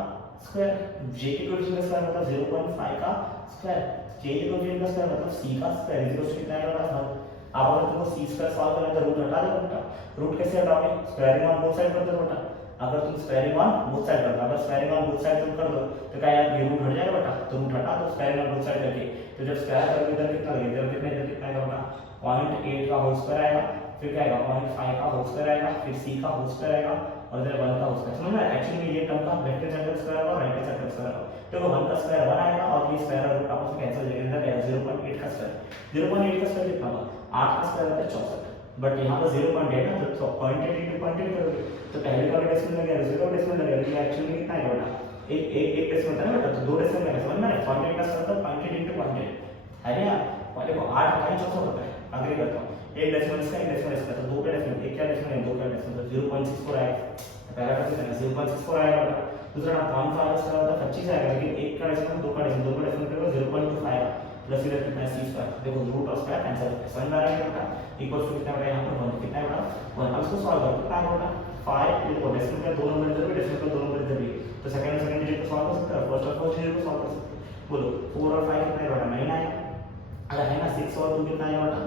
स्क्वायर, जे के कोएफिशिएंट का स्क्वायर मतलब 0.5 का स्क्वायर, के के कोएफिशिएंट का स्क्वायर मतलब सी का स्क्वायर। इज इक्वल टू कितना आएगा बेटा? आप अगर तुमको सी स्क्वायर सॉल्व करना है तो रूट हटा दो बेटा। रूट कैसे हटाओगे? स्क्वायरिंग ऑन बोथ साइड कर दो बेटा। अगर तुम स्क्वायरिंग ऑन बोथ साइड कर दो, अगर स्क्वायरिंग ऑन बोथ साइड तुम कर दो तो क्या यार ये रूट हट जाएगा बेटा, तो रूट हटा दो स्क्वायरिंग ऑन बोथ साइड करके। तो जब स्क्वायर करोगे इधर कितना लगेगा, इधर कितना आएगा बेटा 0.8 का होल स्क्वायर आएगा, फिर क्या आएगा 0.5 का होल स्क्वायर आएगा, फिर c का होल स्क्वायर आएगा और इधर 1 का होल स्क्वायर। समझ में? एक्चुअली में ये टर्म का लेफ्ट हैंड साइड का स्क्वायर और राइट हैंड साइड का स्क्वायर। देखो 1 का स्क्वायर 1 आएगा और ये स्क्वायर रूट आपस में कैंसिल हो जाएगा, इधर आएगा 0.8 का स्क्वायर। 0.8 का स्क्वायर कितना होगा? 8 का स्क्वायर होता है 64, बट यहाँ पर 0.8 है तो 0.8 into 0.8 करोगे तो पहले का डेसिमल लगेगा, दूसरे का डेसिमल लगेगा, तो एक्चुअली कितना आएगा बेटा एक डेसिमल था ना बेटा, तो दो डेसिमल लगेगा। समझ में? 0.8 का स्क्वायर होता है 0.8 into 0.8 है ना। पहले को 8 का 64 होता है। अग्री करता हूँ, एक डेसिमल इसका, एक डेसिमल इसका, तो दो का डेसिमल, एक क्या डेसिमल है, दो का डेसिमल, तो 0.64 आएगा। पहला का कितना 0.64 आएगा बेटा। दूसरा ना 0.5 इसका होता है 25 आएगा, लेकिन एक का डेसिमल, दो का डेसिमल, दो का डेसिमल करेगा 0.25 आएगा, प्लस इधर कितना है c स्क्वायर। देखो रूट और स्क्वायर कैंसिल होता है। समझ में आ रहा है बेटा? इक्वल टू कितना बेटा, यहाँ पर 1 कितना है बेटा 1। अब इसको सॉल्व करो, कितना है बेटा 5। देखो डेसिमल का 2 नंबर इधर भी, डेसिमल का 2 नंबर इधर भी, तो सेकंड डिजिट को सॉल्व कर सकते हो, फर्स्ट और फर्स्ट डिजिट को सॉल्व कर सकते हो। बोलो 4 और 5 कितना है बेटा 9 आएगा। अरे है ना 6 और 2 कितना आएगा बेटा,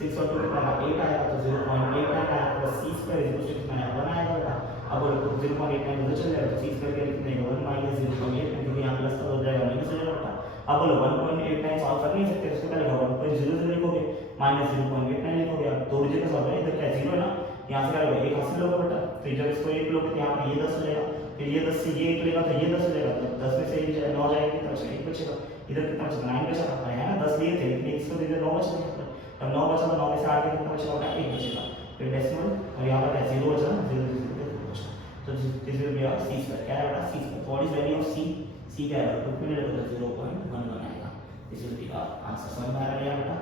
6 और 2 कितना आएगा 8 आएगा, तो 0.89 आएगा plus c square equal to कितना आएगा 1 आएगा बेटा। अब बोलो 0.89 उधर चल जाएगा, तो c स्क्वायर का कितना आएगा 1 माइनस 0.89, क्योंकि यहाँ प्लस हो जाएगा माइनस हो जाएगा बेटा। अब बोलो 1.89 सॉल्व कर नहीं सकते, उसको क्या लिखोगे 1.00 लिखोगे माइनस 0.89 लिखोगे। अब दो डिजिट का सॉल्व करें, इधर क्या 0 है ना, यहाँ से क्या होगा 1 हासिल होगा बेटा, तो जब इसको 1 लोगे तो यहाँ पर ये 10 हो जाएगा, फिर ये 10 से ये 1 लेगा तो ये 10 हो जाएगा, तो 10 में से 1 9 जाएगा, कितना बचेगा 1 बचेगा। इधर कितना बचेगा 9 बचेगा, है ना 10 लिए थे लेकिन इसको इधर 9 बच गया, तब 9 बचा तो 9 में से 8 कितना बचेगा 1 बचेगा, फिर डेसिमल और यहाँ पर 0 बचा ना 0 बचा, तो this will be our c square. क्या है बेटा c square. What is value of c क्या है तो फिर देखो 0.11 आएगा, this will be our answer. समझ में आ रहा है बेटा?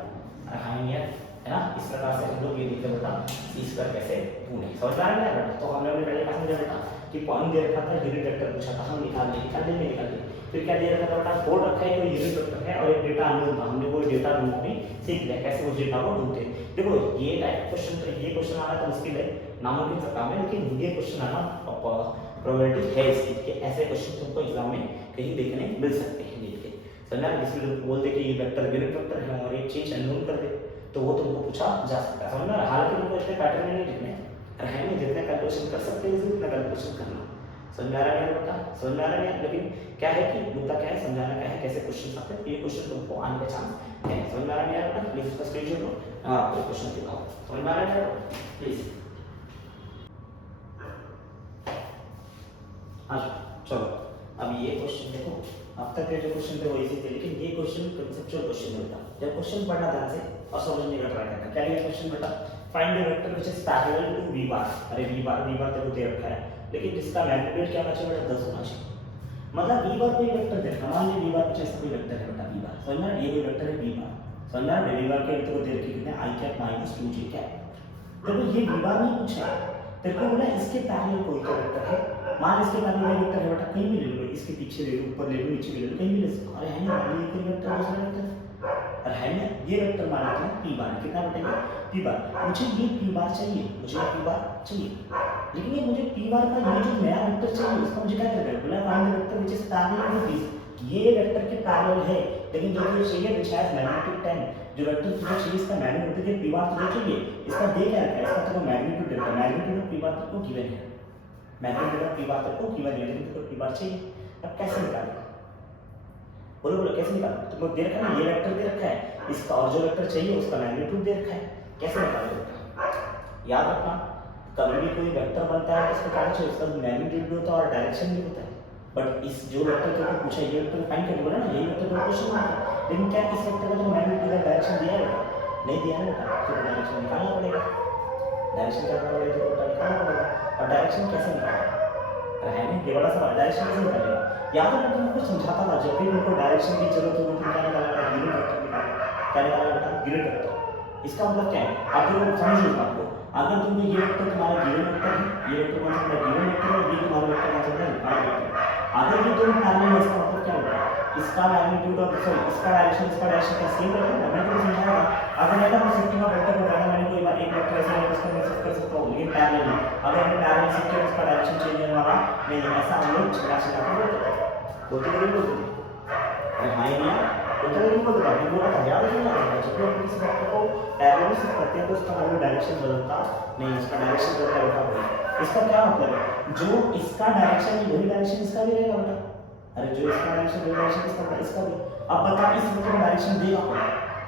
हाँ यार है ना, इस प्रकार से हम लोग ये देखते बेटा c स्क्वायर कैसे ढूंढे। समझ में आ रहा है बेटा? तो हम लोग ने पहले क्या समझा बेटा कि पॉइंट दे रखा था, यूनिट वेक्टर पूछा था, हम निकाल लिए। फिर क्या दे रखा था बेटा, बोर्ड रखा है कोई यूनिट वेक्टर है और एक डेटा अननोन था, हमने वो डेटा ढूंढने सीख लिया कैसे उस डेटा को ढूंढते। देखो ये टाइप क्वेश्चन, तो ये क्वेश्चन आना तो मुश्किल है, नामुमकिन सा काम है, लेकिन ये क्वेश्चन आना प्रोबेबिलिटी है इसकी कि ऐसे क्वेश्चन तुमको एग्जाम में कहीं देखने मिल सकते हैं लिख के। समझना? इसलिए बोल दे कि ये वेक्टर यूनिट वेक्टर है और एक चीज अननोन कर दे तो वो तुमको पूछा जा सकता है। समझना? हालांकि तुमको इतने पैटर्न में नहीं लिखने है, नहीं जितने कैलकुलेशन कर सकते हैं उतना कैलकुलेशन करना। समझ आ रहा है बेटा? समझ आ रहा है? लेकिन क्या है कि मुद्दा क्या है, समझाना क्या है, कैसे क्वेश्चन आते हैं, ये क्वेश्चन तुमको आने का चांस है। समझ में आ रहा है बेटा? प्लीज इसका स्क्रीनशॉट लो, कोई क्वेश्चन दिखाओ। समझ में आ रहा है प्लीज? हाँ चलो, अब ये क्वेश्चन देखो, अब तक के जो क्वेश्चन थे वो इजी थे, लेकिन ये क्वेश्चन कंसेप्चुअल क्वेश्चन है बेटा। जब क्वेश्चन पढ़ना ध्यान से और समझने का ट्राई करना। क्या ये क्वेश्चन बेटा, find the vector which is parallel to v bar. अरे v बार देखो दे रखा है, लेकिन इसका मैग्नीट्यूड क्या होना चाहिए बेटा 10 होना चाहिए। मतलब v बार कोई वेक्टर देखना, मान लीजिए v बार कुछ ऐसा कोई वेक्टर है बेटा, v बार समझ में, ये कोई वेक्टर है v बार। समझ में? v बार के वेक्टर को दे रखी कितने i cap minus 2j cap. देखो ये v बार नहीं पूछा, तेरे को बोला इसके पैरेलल कोई का वेक्टर है, मान इसके पैरेलल वेक्टर है बेटा, कहीं भी ले लो, इसके पीछे ले लो, ऊपर ले लो, नीचे ले लो, कहीं भी ले सकते। अरे है ना ये कोई वेक्टर दूसरा वेक्टर, अरे है ना ये वेक्टर मान लेते हैं p बार। कितना बेटा ये p बार, मुझे ये p बार चाहिए, मुझे p बार चाहिए, लेकिन ये मुझे p बार का ये जो नया वेक्टर चाहिए उसका मुझे क्या करना है, बोला find the vector which is parallel to this. ये वेक्टर के पैरेलल है, लेकिन जो तुझे चाहिए व्हिच हैज मैग्नीट्यूड 10, जो वेक्टर तुझे चाहिए इसका मैग्नीट्यूड है p बार तुझे चाहिए, इसका दे क्या रखा है, इसका तेरे को मैग्नीट्यूड दे रखा है, मैग्नीट्यूड ऑफ p बार तेरे को गिवन है, मैग्नीट्यूड ऑफ p बार तेरे को गिवन है, लेकिन तेरे को p बार चाहिए। अब कैसे निकालेगा, बोलो बोलो कैसे निकालेगा? तुमको दे रखा है ना, ये वेक्टर दे रखा है, इसका और जो वेक्टर चाहिए उसका मैग्नीट्यूड दे रखा है, कैसे निकालोगे? याद रखना कभी भी कोई वेक्टर बनता है उसका क्या चाहिए, उसका मैग्नीट्यूड भी होता है और डायरेक्शन भी होता है। बट इस जो वेक्टर को पूछा ये वेक्टर फाइंड करने बोला ना, यही वेक्टर का क्वेश्चन आता है, लेकिन क्या इस वेक्टर का तो मैग्नीट्यूड और डायरेक्शन दिया है बेटा, नहीं दिया है बेटा, तो डायरेक्शन निकालना पड़ेगा। डायरेक्शन क्या करना पड़ेगा, तो निकालना पड़ेगा। और डायरेक्शन कैसे निकालेगा, है नहीं ये बड़ा सवाल, डायरेक्शन कैसे निकालेगा? याद है मैं तुमको समझाता था, जब भी तुमको डायरेक्शन की जरूरत होगी तो क्या निकालना है, यूनिट वेक्टर निकालना। क्या निकालना बेटा, यूनिट वेक्टर। इसका मतलब क्या है, आप लोग समझ लो बात को, अगर तुमको ये वेक्टर तुम्हारा गिवन वेक्टर है, ये वेक्टर कौन सा है, गिवन वेक्टर है, ये तुम्हारा वेक्टर कौन सा है, रिक्वायर्ड वेक्टर। अगर ये दोनों पैरेलल है, इसका मतलब क्या होगा, इसका मैग्नीट्यूड और सॉरी इसका डायरेक्शन का सेम रहेगा। मैं तो समझाऊंगा, अगर मैं तो शिफ्ट का वेक्टर बताया, मैंने कोई बार एक वेक्टर ऐसे है उसको मैं शिफ्ट कर सकता हूं, लेकिन पैरेलल है, अगर मैं पैरेलल शिफ्ट किया उसका डायरेक्शन चेंज होने वाला नहीं, ऐसा हम लोग चला के बोलते हैं। अरे हाँ भैया उल्टा नहीं बोल देता मैं बोला था याद नहीं आता जब भी हम किसी वेक्टर को पैरेलल से करते हैं तो उसका हमें डायरेक्शन बदलता नहीं, इसका डायरेक्शन बदलता बेटा बोला। इसका क्या मतलब है, जो इसका डायरेक्शन है वही डायरेक्शन इसका भी रहेगा बेटा। अरे जो इसका डायरेक्शन वही डायरेक्शन इसका भी। अब बता इस वेक्टर का डायरेक्शन देगा कौन,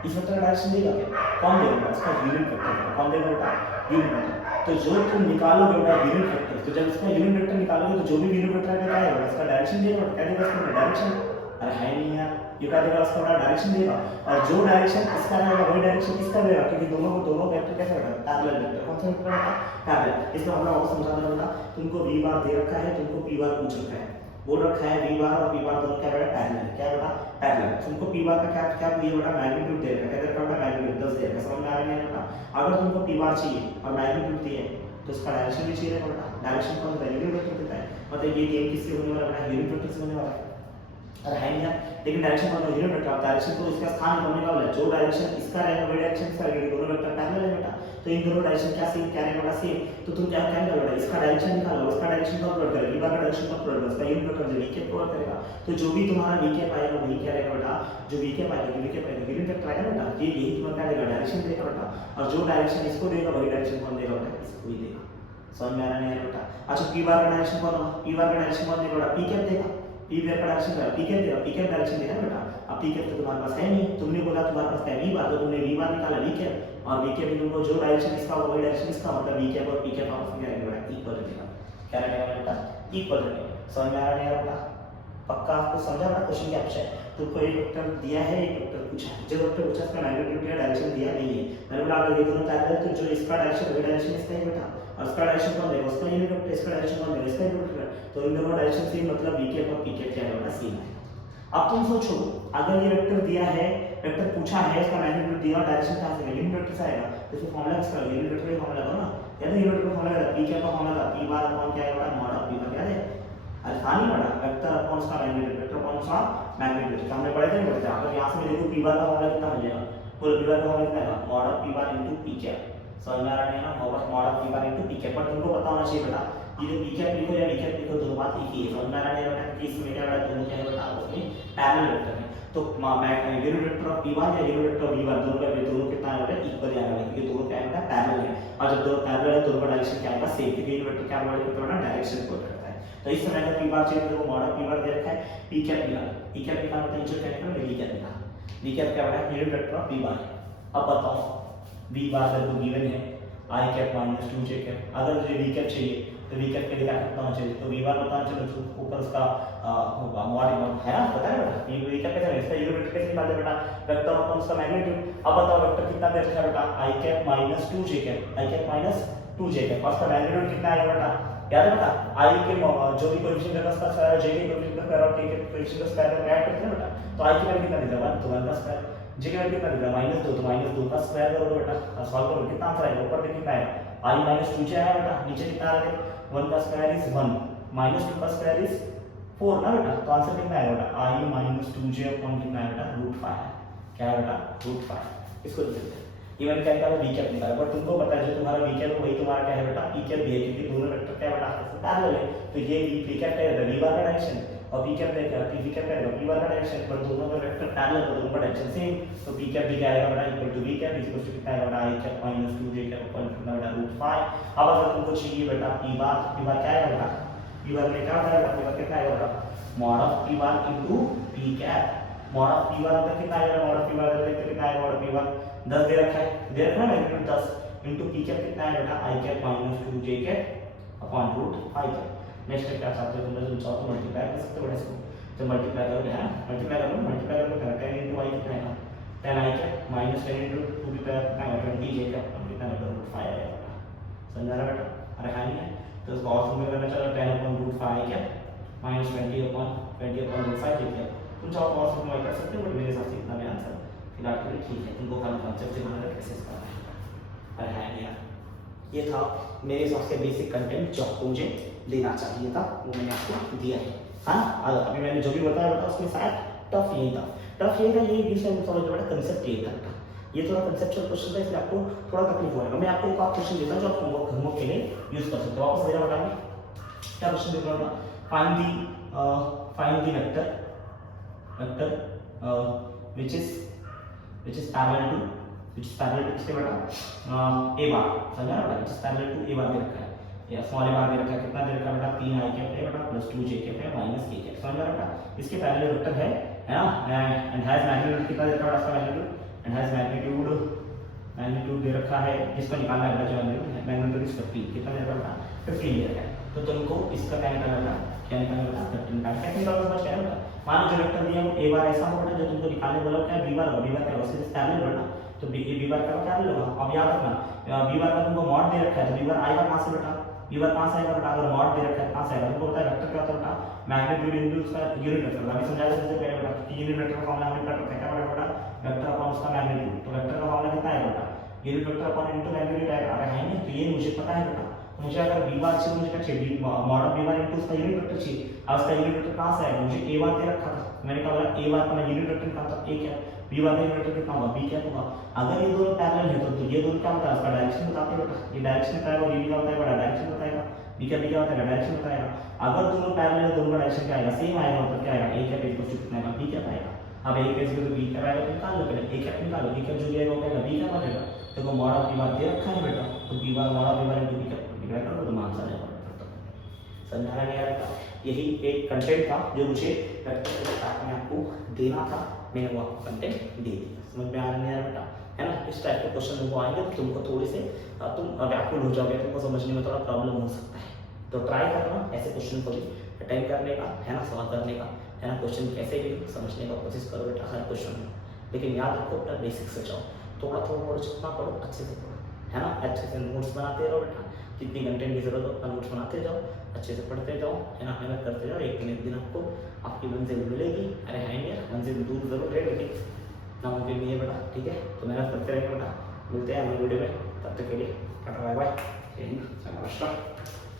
इस वेक्टर का डायरेक्शन देगा क्या, कौन देगा, इसका यूनिट वेक्टर कौन देगा बेटा, यूनिट वेक्टर। तो जो तुम निकालोगे बेटा यूनिट वेक्टर, तो जब इसका यूनिट वेक्टर निकालोगे तो जो भी यूनिट वेक्टर आएगा क्या आएगा, इसका डायरेक्शन देगा, क्या देगा इसका डायरेक्शन। अरे है नहीं यार, ये क्या देगा, इसका डायरेक्शन देगा। और जो डायरेक्शन इसका रहेगा वही डायरेक्शन इसका देगा, क्योंकि दोनों वेक्टर कैसे बेटा पैरेलल वेक्टर। कौन सा वेक्टर बेटा पैरेलल। इसमें हमने आपको समझा दिया बेटा, तुमको v बार दे रखा है, तुमको p बार पूछ रखा है, बोल रखा है v बार और p बार दोनों क्या बेटा पैरेलल, क्या बेटा पैरेलल। तुमको p बार का क्या दिया बेटा मैग्नीट्यूड दे रखा है, क्या दे रखा है मैग्नीट्यूड 10 दे रखा है, समझ में आ रहा है बेटा। अगर तुमको p बार चाहिए और मैग्नीट्यूड दिया है तो इसका डायरेक्शन भी चाहिए बेटा, डायरेक्शन कौन देता है, यूनिट वेक्टर देता है। मतलब ये गेम किससे होने वाला बेटा, यूनिट वेक्टर से होने वाला है। अरे है नहीं यार, लेकिन डायरेक्शन कौन है, यूनिट वेक्टर। डायरेक्शन तो इसका स्थान होने वाला है, जो डायरेक्शन इसका रहेगा वही डायरेक्शन इसका रहेगा, दोनों वेक्टर पैरेलल है बेटा। तो इन दोनों डायरेक्शन क्या सेम क्या रहेगा बेटा सेम। तो तुम क्या करेंगे बेटा, इसका डायरेक्शन निकालो, इसका डायरेक्शन कौन प्लॉट करेगा, v बार का डायरेक्शन कौन प्लॉट करेगा, इसका यूनिट वेक्टर जो v के प्लॉट करेगा। तो जो भी तुम्हारा v के पाएगा वही क्या रहेगा बेटा, जो v के पाएगा यूनिट वेक्टर आएगा बेटा, ये यही तुम्हारा क्या देगा डायरेक्शन देगा बेटा। और जो डायरेक्शन इसको देगा वही डायरेक्शन कौन देगा बेटा, इसको ही देगा। समझ में आ रहा है बेटा। अच्छा p बार का डायरेक्शन कौन होगा, p बार का डायरेक्शन कौन देगा बेटा, p कैप देगा, p बार का डायरेक्शन क्या p कैप देगा, p कैप डायरेक्शन देगा बेटा। अब p कैप तो तुम्हारे पास है नहीं, तुमने बोला तुम्हारे पास है v बार, तो तुमने v बार निकाला v कैप, और v कैप भी तुमको जो डायरेक्शन इसका होगा वही डायरेक्शन इसका, मतलब v कैप और p कैप आपस में क्या रहेगा बेटा इक्वल रहेगा, क्या रहेगा बेटा इक्वल रहेगा। समझ में आ रहा है बेटा, पक्का आपको समझा बेटा। क्वेश्चन क्या पूछा है, तुमको एक वेक्टर दिया है, एक वेक्टर पूछा है, जो वेक्टर पूछा उसका मैग्नीट्यूड या डायरेक्शन दिया नहीं है। मैंने बोला अगर ये दोनों पैरेलल तो जो इसका डायरेक्शन वही डायरेक्शन इसका है बेटा, और उसका डायरेक्शन कौन देगा, उसका यूनिट वेक्टर, इसका डायरेक्शन कौन देगा, इसका यूनिट वेक्टर। तो इन दोनों डायरेक्शन सेम, मतलब v कैप और p कैप क्या है बेटा सेम है। अब तुम सोचो, अगर ये वेक्टर दिया है, वेक्टर पूछा है, इसका मैग्नीट्यूड दिया और डायरेक्शन कहां से आएगा, यूनिट वेक्टर से आएगा, तो इसका फार्मूला किसका है, यूनिट वेक्टर का फार्मूला है ना, याद है यूनिट वेक्टर का फार्मूला है, p कैप का फार्मूला था p बार अपॉन क्या है बेटा मॉड ऑफ p बार, याद है आसानी बड़ा वेक्टर अपॉन उसका मैग्नीट्यूड, वेक्टर अपॉन उसका मैग्नीट्यूड हमने पढ़े थे नहीं पढ़े थे। अगर यहां से देखो p बार का फार्मूला कितना मिलेगा, पूरा p बार का फार्मूला कितना है mod of p bar into p cap. समझ में आ रहा है ना, mod of p bar into p cap. पर तुमको पता होना चाहिए बेटा, ये जो p कैप लिखो या v कैप लिखो दोनों बात एक ही है। समझ में आ रहा है बेटा कि इसमें क्या बेटा दोनों क्या है बेटा आपस में पैरेलल वेक्टर है। तो यूनिट वेक्टर ऑफ p बार या यूनिट वेक्टर ऑफ v बार दोनों कितना है बेटा इक्वल आएगा, क्योंकि दोनों क्या है बेटा पैरेलल है। और जब दोनों पैरेलल है दोनों का डायरेक्शन क्या आएगा सेम, क्योंकि यूनिट वेक्टर क्या वर्ड करता है डायरेक्शन को करता है। तो इस समय का p बार चाहिए, देखो मॉड ऑफ p बार दे रखा है, p कैप निकालो, p कैप निकालना तो नीचे क्या निकालो v कैप निकालो, v कैप क्या बेटा यूनिट वेक्टर ऑफ p बार। अब बताओ v बार तो गिवन है i cap minus 2j cap, अगर मुझे v कैप चाहिए तो v कैप के लिए क्या करना चाहिए, तो v बार बताना चलो तो ऊपर उसका होगा मॉड है ना, पता है बेटा v कैप कैसे इसका यूनिट वेक्टर कैसे निकालते बेटा, वेक्टर अपॉन उसका मैग्नीट्यूड। अब बताओ वेक्टर कितना दे रखा है बेटा i cap minus 2j cap, i cap minus 2j cap, और उसका मैग्नीट्यूड कितना आएगा बेटा, याद है बेटा i के जो भी कोएफिशिएंट है उसका स्क्वायर, j के कोएफिशिएंट का स्क्वायर और k के कोएफिशिएंट का स्क्वायर ऐड करते हैं बेटा। तो i की वैल्यू कितना देगा 1 तो 1 का स्क्वायर, j की वैल्यू कितना देगा -2 तो -2 का स्क्वायर करोगे बेटा, सॉल्व करो कितना आंसर आएगा, ऊपर कितना आएगा i माइनस 2j आया बेटा, नीचे कितना आ रहा है 1 का स्क्वायर इज 1 माइनस 2 का स्क्वायर इज 4 ना बेटा। तो आंसर कितना आएगा बेटा i माइनस 2j अपॉन कितना है बेटा √5, क्या है बेटा √5। इसको लिख सकते हैं ये मैंने क्या निकाला v कैप निकाला, बट तुमको पता है जो तुम्हारा v कैप वही तुम्हारा क्या है बेटा p कैप भी है, क्योंकि दोनों वेक्टर क्या बेटा आपस में पैरेलल है। तो ये v कैप क्या है v बार का डायरेक्शन और p कैप क्या है v कैप क्या है p बार का डायरेक्शन, पर दोनों का वेक्टर पैरेलल है, दोनों का डायरेक्शन सेम। तो p कैप भी क्या आएगा बेटा equal to v cap equal to कितना आएगा बेटा i cap minus 2j cap upon कितना बेटा √5। अब अगर तुमको चाहिए बेटा p बार क्या आएगा बेटा, p बार में क्या होता है बेटा, p बार कितना आएगा बेटा mod of p bar into p cap. Mod of p बार मतलब कितना आएगा, मॉड ऑफ p बार मतलब कितना आएगा, मॉड ऑफ p बार 10 दे रखा है मैग्नीट्यूड 10 इनटू p कैप कितना है बेटा i cap minus 2j cap upon √5 cap. Next step क्या चाहते हो तुम, चाहो तो मल्टीप्लाई कर सकते हो बेटा इसको, तो मल्टीप्लाई करोगे है मल्टीप्लाई करोगे 10 इनटू y कितना आएगा 10 i कैप माइनस 10 इनटू 2 की पावर कितना आएगा 20j कैप, अब कितना बेटा √5 आएगा बेटा। समझ रहा बेटा, अरे हाँ नहीं है तो इसको और फॉर्म में करना चलो 10 upon √5 cap minus 20 upon √5 cap. तुम चाहो तो और फॉर्म में कर सकते हो, बट मेरे हिसाब से इतना भी आंसर फिलहाल के लिए ठीक है, तुमको खाली कॉन्सेप्ट से बनाना कैसे करना है। अरे है यार ये था मेरे हिसाब से बेसिक कंटेंट जो आपको मुझे देना चाहिए था, वो मैंने आपको दिया है हाँ। अभी मैंने जो भी बताया बेटा उसमें शायद टफ यही था, ये बीच में समझ बेटा कंसेप्ट यही था। ये थोड़ा कंसेप्चुअल क्वेश्चन था, इसलिए आपको थोड़ा तकलीफ होगा। मैं आपको एक और क्वेश्चन देता हूँ जो आप होमवर्क के लिए यूज कर सकते हो। वापस मेरा बताएंगे क्या क्वेश्चन देता हूँ, find the vector which is parallel to किसके बेटा a बार, समझा ना बेटा, which is parallel to a बार दे रखा है, या स्मॉल a बार दे रखा है, कितना दे रखा है बेटा 3 i कैप है बेटा प्लस 2 j कैप है माइनस k कैप, समझ रहा बेटा, इसके पैरेलल वेक्टर है ना, एंड हैज मैग्नीट्यूड कितना दे रखा है बेटा इसका मैग्नीट्यूड, एंड हैज मैग्नीट्यूड दे रखा है, जिसको निकालना है बेटा, जो मैग्नीट्यूड इज 15, कितना दे रखा है बेटा 15 दे रखा है, तो तुमको इसका क्या निकालना है, क्या निकालना बेटा 15 का टेक्निकल समझ क्या है बेटा, मान जो वेक्टर दिया वो a बार ऐसा हो बेटा, जो तुमको निकालने बोला क्या b बार क्या होगा, सीधे पैरेलल बेटा, तो b बार का पैरेलल होगा। अब याद रखना b बार का तुमको मॉड दे रखा है, तो b बार आएगा कहां से बेटा, b बार कहां से आएगा बेटा, अगर मॉड दे रखा है कहां से आएगा, तुमको पता है वेक्टर क्या होता है बेटा, मैग्नीट्यूड इनटू उसका यूनिट वेक्टर, अभी समझाया जैसे पहले बेटा कि यूनिट वेक्टर का फॉर्मूला हमें पता है क्या बेटा, वेक्टर अपॉन उसका मैग्नीट्यूड, तो वेक्टर का फॉर्मूला कितना आएगा बेटा, unit vector upon into magnitude आएगा, अरे है ना, तो ये मुझे पता है बेटा, मुझे अगर b बार चाहिए, मुझे क्या चाहिए, mod of b bar into उसका यूनिट वेक्टर चाहिए, अब उसका यूनिट वेक्टर कहां से आएगा, मुझे a बार दे रखा था, मैंने कहा बोला a बार का यूनिट वेक्टर कहां था, a क्या, b बार का यूनिट वेक्टर कितना होगा, b क्या होगा, अगर ये दोनों पैरेलल है तो ये दोनों क्या होता है, उसका डायरेक्शन बताते हैं बेटा, ये डायरेक्शन बताएगा और ये क्या होता है बेटा, डायरेक्शन बताएगा, b क्या होता है डायरेक्शन बताएगा, अगर दोनों पैरेलल है दोनों का डायरेक्शन क्या आएगा, सेम आएगा, मतलब क्या आएगा, a क्या इक्वल टू कितना आएगा, b क्या आएगा, अब a क्या इक्वल टू b क्या आएगा, तो निकाल लो पहले a क्या निकालो, a क्या जो दिया होगा b क्या बनेगा, तो मॉड ऑफ b बार दे रखा है बेटा, तो b bar mod of b bar into b क्या डिवाइड करो तो आंसर आएगा, समझाना नहीं आ रहा था, यही एक कंटेंट था जो मुझे वेक्टर के साथ में आपको देना था, मैंने वो आपको कंटेंट दे दिया, समझ में आ रहा नहीं आ रहा बेटा, है ना, इस टाइप के क्वेश्चन तुमको आएंगे तो तुमको थोड़े से तुम व्याकुल हो जाओगे, तुमको समझने में थोड़ा प्रॉब्लम हो सकता है, तो ट्राई करना ऐसे क्वेश्चन को भी अटेंड करने का, है ना, सॉल्व करने का, है ना, क्वेश्चन कैसे भी समझने का कोशिश करो बेटा हर क्वेश्चन में, लेकिन याद रखो बेटा बेसिक से जाओ, थोड़ा जितना पढ़ो अच्छे से पढ़ो, है ना, अच्छे से नोट्स बनाते रहो बेटा, जितनी कंटेंट की जरूरत हो उतना नोट्स बनाते जाओ, अच्छे से पढ़ते जाओ, है ना, मेहनत करते जाओ, एक दिन आपको आपकी मंजिल मिलेगी, अरे है नहीं मंजिल दूर जरूर है लेकिन नामुमकिन नहीं है बेटा, ठीक है, तो मेहनत करते रहेंगे बेटा, मिलते हैं अगले वीडियो में, तब तक के लिए टाटा बाय बाय, जय हिंद, नमस्कार।